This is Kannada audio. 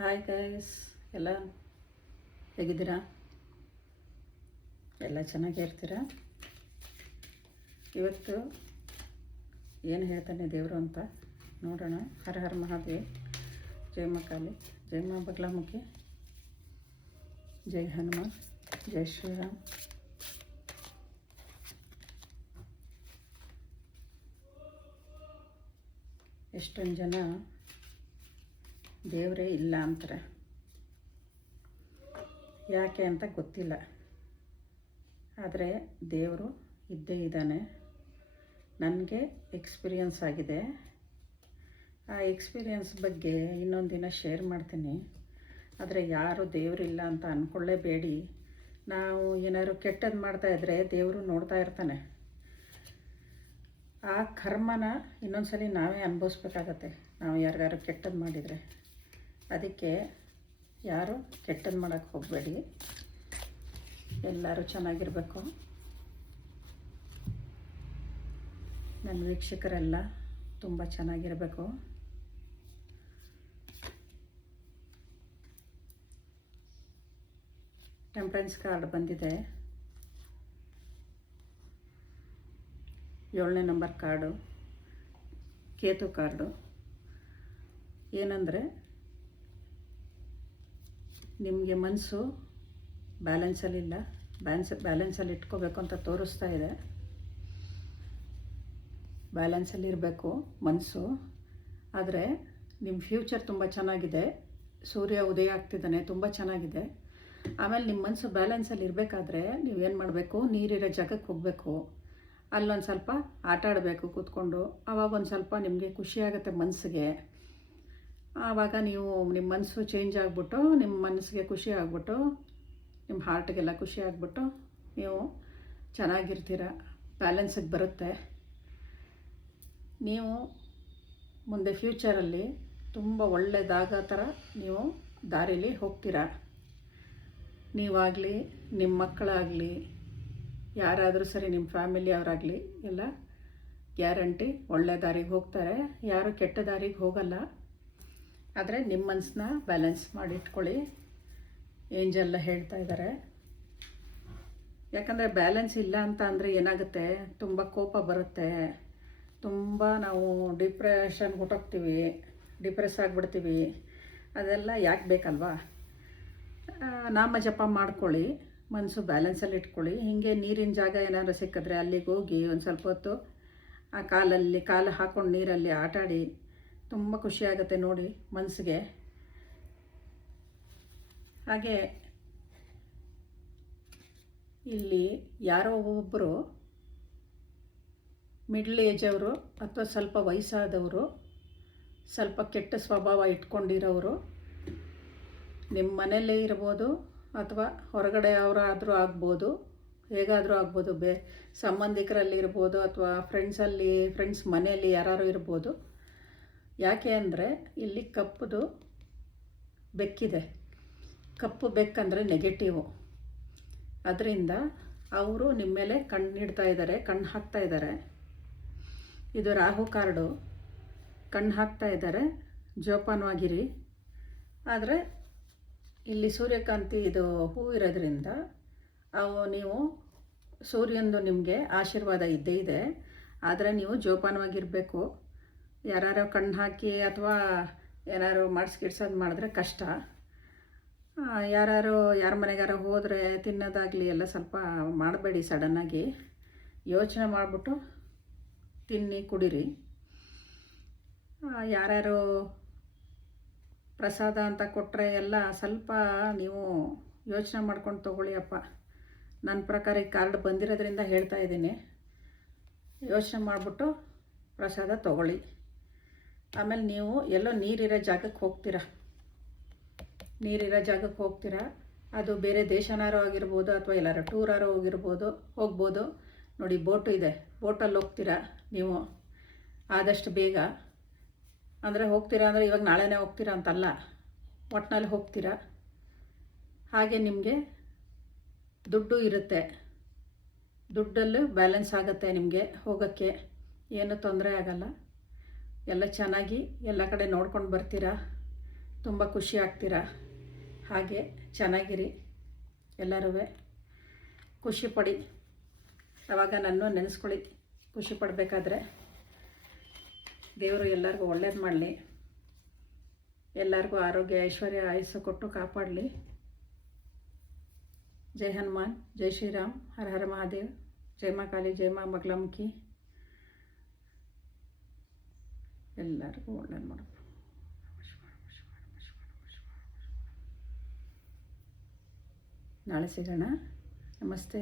ಹಾಯ್ ಗೈಸ್, ಎಲ್ಲ ಹೇಗಿದ್ದೀರಾ? ಎಲ್ಲ ಚೆನ್ನಾಗೇ ಇರ್ತೀರಾ? ಇವತ್ತು ಏನು ಹೇಳ್ತಾನೆ ದೇವರು ಅಂತ ನೋಡೋಣ. ಹರ ಹರ ಮಹಾದೇವ್, ಜೈ ಮಾ ಕಾಳಿ, ಜೈ ಮಾ ಬಗ್ಲಾಮುಖಿ, ಜೈ ಹನುಮಾನ್, ಜೈ ಶ್ರೀರಾಮ್. ಎಷ್ಟೊಂದು ಜನ ದೇವರೇ ಇಲ್ಲ ಅಂತಾರೆ. ಯಾಕೆ ಅಂತ ಗೊತ್ತಿಲ್ಲ. ಆದರೆ ದೇವರು ಇದ್ದೇ ಇದ್ದಾನೆ. ನನಗೆ ಎಕ್ಸ್ಪೀರಿಯನ್ಸ್ ಆಗಿದೆ. ಆ ಎಕ್ಸ್ಪೀರಿಯನ್ಸ್ ಬಗ್ಗೆ ಇನ್ನೊಂದು ದಿನ ಶೇರ್ ಮಾಡ್ತೀನಿ. ಆದರೆ ಯಾರು ದೇವರಿಲ್ಲ ಅಂತ ಅಂದ್ಕೊಳ್ಳೇಬೇಡಿ. ನಾವು ಏನಾದ್ರು ಕೆಟ್ಟದ್ದು ಮಾಡ್ತಾಯಿದ್ರೆ ದೇವರು ನೋಡ್ತಾ ಇರ್ತಾನೆ. ಆ ಕರ್ಮನ ಇನ್ನೊಂದ್ಸಲಿ ನಾವೇ ಅನುಭವಿಸ್ಬೇಕಾಗತ್ತೆ, ನಾವು ಯಾರಿಗಾರು ಕೆಟ್ಟದ್ದು ಮಾಡಿದರೆ. ಅದಕ್ಕೆ ಯಾರು ಕೆಟ್ಟದ್ದು ಮಾಡೋಕ್ಕೆ ಹೋಗಬೇಡಿ. ಎಲ್ಲರೂ ಚೆನ್ನಾಗಿರಬೇಕು. ನನ್ನ ವೀಕ್ಷಕರೆಲ್ಲ ತುಂಬ ಚೆನ್ನಾಗಿರಬೇಕು. ಟೆಂಪ್ರೆನ್ಸ್ ಕಾರ್ಡ್ ಬಂದಿದೆ, 7ನೇ ನಂಬರ್ ಕಾರ್ಡು, ಕೇತು ಕಾರ್ಡು. ಏನಂದರೆ, ನಿಮಗೆ ಮನಸ್ಸು ಬ್ಯಾಲೆನ್ಸಲ್ಲಿಲ್ಲ, ಬ್ಯಾಲೆನ್ಸಲ್ಲಿ ಇಟ್ಕೋಬೇಕು ಅಂತ ತೋರಿಸ್ತಾ ಇದೆ. ಬ್ಯಾಲೆನ್ಸಲ್ಲಿರಬೇಕು ಮನಸ್ಸು. ಆದರೆ ನಿಮ್ಮ ಫ್ಯೂಚರ್ ತುಂಬ ಚೆನ್ನಾಗಿದೆ. ಸೂರ್ಯ ಉದಯ ಆಗ್ತಿದ್ದಾನೆ, ತುಂಬ ಚೆನ್ನಾಗಿದೆ. ಆಮೇಲೆ ನಿಮ್ಮ ಮನಸ್ಸು ಬ್ಯಾಲೆನ್ಸಲ್ಲಿ ಇರಬೇಕಾದ್ರೆ ನೀವೇನು ಮಾಡಬೇಕು, ನೀರಿರೋ ಜಾಗಕ್ಕೆ ಹೋಗಬೇಕು. ಅಲ್ಲೊಂದು ಸ್ವಲ್ಪ ಆಟ ಆಡಬೇಕು ಕೂತ್ಕೊಂಡು. ಆವಾಗ ಒಂದು ಸ್ವಲ್ಪ ನಿಮಗೆ ಖುಷಿಯಾಗುತ್ತೆ ಮನಸ್ಸಿಗೆ. ಆವಾಗ ನೀವು ನಿಮ್ಮ ಮನಸ್ಸು ಚೇಂಜ್ ಆಗಿಬಿಟ್ಟು, ನಿಮ್ಮ ಮನಸ್ಸಿಗೆ ಖುಷಿ ಆಗಿಬಿಟ್ಟು, ನಿಮ್ಮ ಹಾರ್ಟ್ಗೆಲ್ಲ ಖುಷಿ ಆಗಿಬಿಟ್ಟು ನೀವು ಚೆನ್ನಾಗಿರ್ತೀರ, ಬ್ಯಾಲೆನ್ಸಿಗೆ ಬರುತ್ತೆ. ನೀವು ಮುಂದೆ ಫ್ಯೂಚರಲ್ಲಿ ತುಂಬ ಒಳ್ಳೆಯದಾಗೋ ಥರ ನೀವು ದಾರಿಲಿ ಹೋಗ್ತೀರ. ನೀವಾಗಲಿ, ನಿಮ್ಮ ಮಕ್ಕಳಾಗಲಿ, ಯಾರಾದರೂ ಸರಿ, ನಿಮ್ಮ ಫ್ಯಾಮಿಲಿಯವರಾಗಲಿ ಎಲ್ಲ ಗ್ಯಾರಂಟಿ ಒಳ್ಳೆ ದಾರಿಗೆ ಹೋಗ್ತಾರೆ. ಯಾರು ಕೆಟ್ಟ ದಾರಿಗೆ ಹೋಗಲ್ಲ. ಆದರೆ ನಿಮ್ಮ ಮನಸ್ಸನ್ನ ಬ್ಯಾಲೆನ್ಸ್ ಮಾಡಿಟ್ಕೊಳ್ಳಿ. ಏಂಜೆಲ್ಲ ಹೇಳ್ತಾ ಇದ್ದಾರೆ. ಯಾಕಂದರೆ ಬ್ಯಾಲೆನ್ಸ್ ಇಲ್ಲ ಅಂತ ಅಂದರೆ ಏನಾಗುತ್ತೆ, ತುಂಬ ಕೋಪ ಬರುತ್ತೆ, ತುಂಬ ನಾವು ಡಿಪ್ರೆಷನ್ಗೆ ಹೊಟ್ಟೋಗ್ತೀವಿ, ಡಿಪ್ರೆಸ್ ಆಗಿಬಿಡ್ತೀವಿ. ಅದೆಲ್ಲ ಯಾಕೆ ಬೇಕಲ್ವಾ? ನಾಮ ಜಪ ಮಾಡ್ಕೊಳ್ಳಿ, ಮನಸ್ಸು ಬ್ಯಾಲೆನ್ಸಲ್ಲಿ ಇಟ್ಕೊಳ್ಳಿ. ಹೀಗೆ ನೀರಿನ ಜಾಗ ಏನಾದರೂ ಸಿಕ್ಕಿದ್ರೆ ಅಲ್ಲಿಗೆ ಹೋಗಿ ಒಂದು ಸ್ವಲ್ಪ ಹೊತ್ತು ಆ ಕಾಲು ಹಾಕ್ಕೊಂಡು ನೀರಲ್ಲಿ ಆಟಾಡಿ. ತುಂಬ ಖುಷಿಯಾಗುತ್ತೆ ನೋಡಿ ಮನಸ್ಸಿಗೆ. ಹಾಗೆ ಇಲ್ಲಿ ಯಾರೋ ಒಬ್ಬರು ಮಿಡ್ಲ್ ಏಜ್ ಅವರು ಅಥವಾ ಸ್ವಲ್ಪ ವಯಸ್ಸಾದವರು, ಸ್ವಲ್ಪ ಕೆಟ್ಟ ಸ್ವಭಾವ ಇಟ್ಕೊಂಡಿರೋರು ನಿಮ್ಮ ಮನೆಯಲ್ಲೇ ಇರ್ಬೋದು ಅಥವಾ ಹೊರಗಡೆ ಅವರಾದರೂ ಆಗ್ಬೋದು, ಹೇಗಾದರೂ ಆಗ್ಬೋದು. ಸಂಬಂಧಿಕರಲ್ಲಿ ಇರ್ಬೋದು ಅಥವಾ ಫ್ರೆಂಡ್ಸ್ ಮನೆಯಲ್ಲಿ ಯಾರು ಇರ್ಬೋದು. ಯಾಕೆ ಅಂದರೆ ಇಲ್ಲಿ ಕಪ್ಪುದು ಬೆಕ್ಕಿದೆ. ಕಪ್ಪು ಬೆಕ್ಕಂದರೆ ನೆಗೆಟಿವು. ಅದರಿಂದ ಅವರು ನಿಮ್ಮ ಮೇಲೆ ಕಣ್ಣು ಹಾಕ್ತಾ ಇದ್ದಾರೆ. ಇದು ರಾಹು ಕಾರ್ಡು. ಕಣ್ಣು ಹಾಕ್ತಾ ಇದ್ದಾರೆ, ಜೋಪಾನವಾಗಿರಿ. ಆದರೆ ಇಲ್ಲಿ ಸೂರ್ಯಕಾಂತಿ ಇದು ಹೂ ಇರೋದ್ರಿಂದ ನೀವು ಸೂರ್ಯಂದು ನಿಮಗೆ ಆಶೀರ್ವಾದ ಇದ್ದೇ ಇದೆ. ಆದರೆ ನೀವು ಜೋಪಾನವಾಗಿರಬೇಕು. ಯಾರು ಕಣ್ಣು ಹಾಕಿ ಅಥವಾ ಏನಾರು ಮಾಡಿಸ್ಕಿಡ್ಸೋದು ಮಾಡಿದ್ರೆ ಕಷ್ಟ. ಯಾರ ಮನೆಗಾರ ಹೋದರೆ ತಿನ್ನೋದಾಗಲಿ ಎಲ್ಲ ಸ್ವಲ್ಪ ಮಾಡಬೇಡಿ. ಸಡನ್ನಾಗಿ ಯೋಚನೆ ಮಾಡಿಬಿಟ್ಟು ತಿನ್ನಿ, ಕುಡೀರಿ. ಯಾರ್ಯಾರು ಪ್ರಸಾದ ಅಂತ ಕೊಟ್ಟರೆ ಎಲ್ಲ ಸ್ವಲ್ಪ ನೀವು ಯೋಚನೆ ಮಾಡ್ಕೊಂಡು ತೊಗೊಳ್ಳಿಯಪ್ಪ. ನನ್ನ ಪ್ರಕಾರ ಈ ಕಾರ್ಡ್ ಬಂದಿರೋದ್ರಿಂದ ಹೇಳ್ತಾ ಇದ್ದೀನಿ. ಯೋಚನೆ ಮಾಡಿಬಿಟ್ಟು ಪ್ರಸಾದ ತೊಗೊಳ್ಳಿ. ಆಮೇಲೆ ನೀವು ಎಲ್ಲೋ ನೀರಿರೋ ಜಾಗಕ್ಕೆ ಹೋಗ್ತೀರಾ. ಅದು ಬೇರೆ ದೇಶನಾರು ಆಗಿರ್ಬೋದು ಅಥವಾ ಎಲ್ಲಾರು ಟೂರಾರು ಹೋಗ್ಬೋದು. ನೋಡಿ, ಬೋಟು ಇದೆ, ಬೋಟಲ್ಲಿ ಹೋಗ್ತೀರಾ ನೀವು. ಆದಷ್ಟು ಬೇಗ ಅಂದರೆ ಹೋಗ್ತೀರಾ ಅಂದರೆ ಇವಾಗ ನಾಳೆನೇ ಹೋಗ್ತೀರಾ ಅಂತಲ್ಲ, ಒಟ್ಟಿನಲ್ಲಿ ಹೋಗ್ತೀರಾ. ಹಾಗೆ ನಿಮಗೆ ದುಡ್ಡು ಇರುತ್ತೆ, ದುಡ್ಡಲ್ಲೂ ಬ್ಯಾಲೆನ್ಸ್ ಆಗುತ್ತೆ. ನಿಮಗೆ ಹೋಗೋಕ್ಕೆ ಏನು ತೊಂದರೆ ಆಗಲ್ಲ. ಎಲ್ಲ ಚೆನ್ನಾಗಿ ಎಲ್ಲ ಕಡೆ ನೋಡ್ಕೊಂಡು ಬರ್ತೀರಾ. ತುಂಬ ಖುಷಿ ಆಗ್ತೀರಾ. ಹಾಗೆ ಚೆನ್ನಾಗಿರಿ, ಎಲ್ಲರೂ ಖುಷಿ ಪಡಿ. ಆವಾಗ ನನ್ನೂ ನೆನೆಸ್ಕೊಳ್ಳಿ, ಖುಷಿ ಪಡಬೇಕಾದ್ರೆ. ದೇವರು ಎಲ್ಲರಿಗೂ ಒಳ್ಳೇದು ಮಾಡಲಿ, ಎಲ್ಲರಿಗೂ ಆರೋಗ್ಯ ಐಶ್ವರ್ಯ ಆಯುಸ್ಸು ಕೊಟ್ಟು ಕಾಪಾಡಲಿ. ಜೈ ಹನುಮಾನ್, ಜೈ ಶ್ರೀರಾಮ್, ಹರ ಹರ ಮಹಾದೇವ್, ಜೈ ಮಾ ಕಾಳಿ, ಜೈ ಮಾ ಬಗ್ಲಾಮುಖಿ. ಎಲ್ಲರಿಗೂ ಒಳ್ಳೇದು ಮಾಡು. ನಾಳೆ ಸಿಗೋಣ. ನಮಸ್ತೆ.